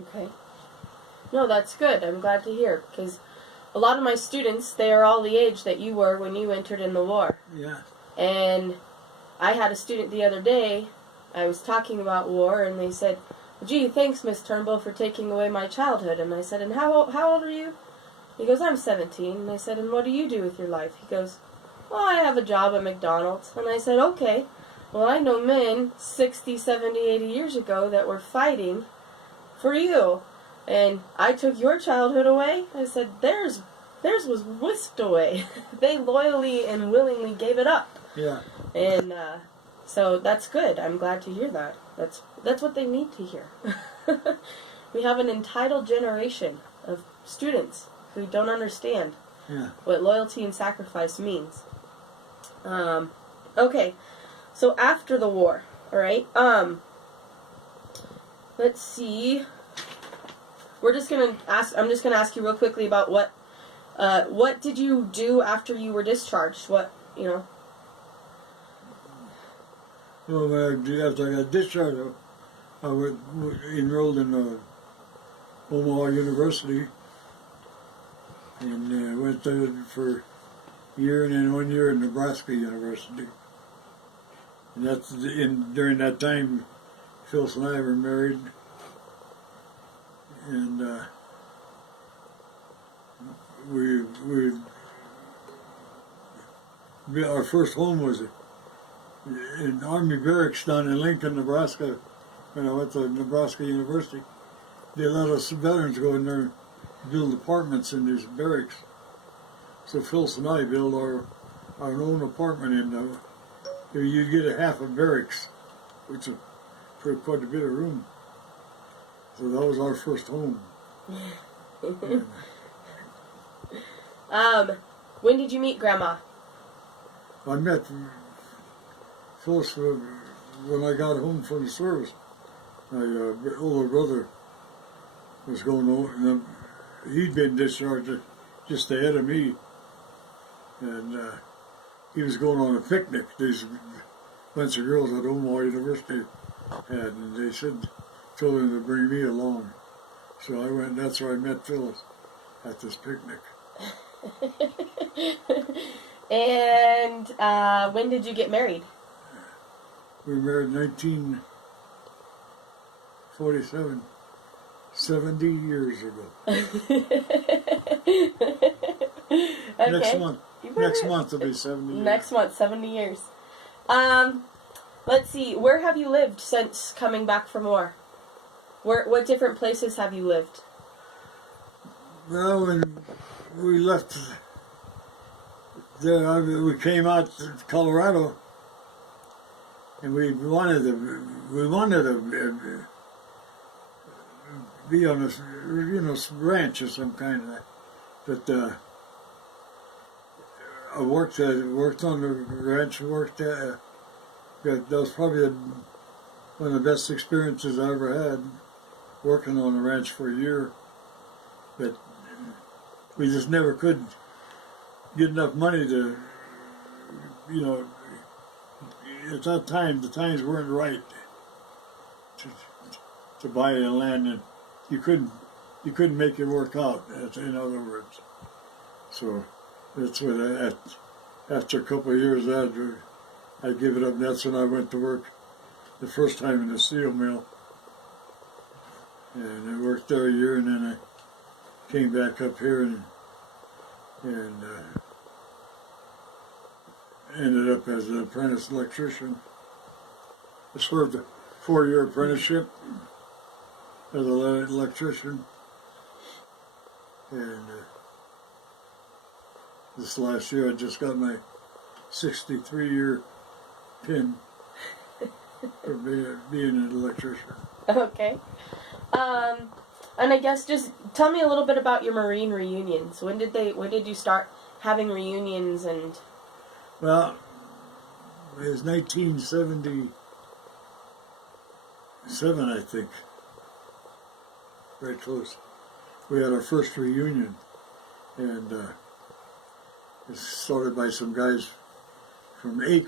Okay. No, that's good. I'm glad to hear, because a lot of my students, they are all the age that you were when you entered in the war. Yeah. And I had a student the other day, I was talking about war, and they said, "Gee, thanks, Miss Turnbull, for taking away my childhood." And I said, "And how old are you?" He goes, "I'm 17. And I said, "And what do you do with your life?" He goes, "Well, I have a job at McDonald's." And I said, "Okay. Well, I know men 60, 70, 80 years ago that were fighting for you. And I took your childhood away." I said, theirs was whisked away. They loyally and willingly gave it up. Yeah. And so that's good. I'm glad to hear that. That's what they need to hear. We have an entitled generation of students who don't understand what loyalty and sacrifice means. Okay, so after the war, all right. Let's see. I'm just gonna ask you real quickly about what did you do after you were discharged? What, you know? Well, after I got discharged, I enrolled in Omaha University, and went there for a year, and then 1 year at Nebraska University. And during that time, Phyllis and I were married, and our first home was in Army barracks down in Lincoln, Nebraska. When I went to Nebraska University, they let us veterans go in there and build apartments in these barracks. So Phyllis and I built our own apartment in you get a half a barracks, which is for quite a bit of room. So that was our first home. When did you meet Grandma? I met Phyllis when I got home from the service. My older brother was going home, and he'd been discharged just ahead of me, and he was going on a picnic. These bunch of girls at Omaha University had, and they told him to bring me along. So I went, and that's where I met Phyllis, at this picnic. And when did you get married? We were married in 1947, 70 years ago. Okay. Next month will be 70 years. Next month, 70 years. Let's see, where have you lived since coming back from war? What different places have you lived? Well, when we left there, we came out to Colorado, and we wanted to be on a ranch of some kind. But I worked on the ranch. That was probably one of the best experiences I ever had, working on a ranch for a year. But we just never could get enough money to, at that time, the times weren't right to buy a land, and you couldn't make it work out, in other words. So that's what after a couple of years I gave it up, and that's when I went to work the first time in the steel mill. And I worked there a year, and then I came back up here and ended up as an apprentice electrician. I served a 4-year apprenticeship as an electrician, and this last year I just got my 63-year pin for being an electrician. Okay. And I guess just tell me a little bit about your Marine reunions. When did you start having reunions? And well, it was 1977, I think. Very close. We had our first reunion, and it was started by some guys from Aiken.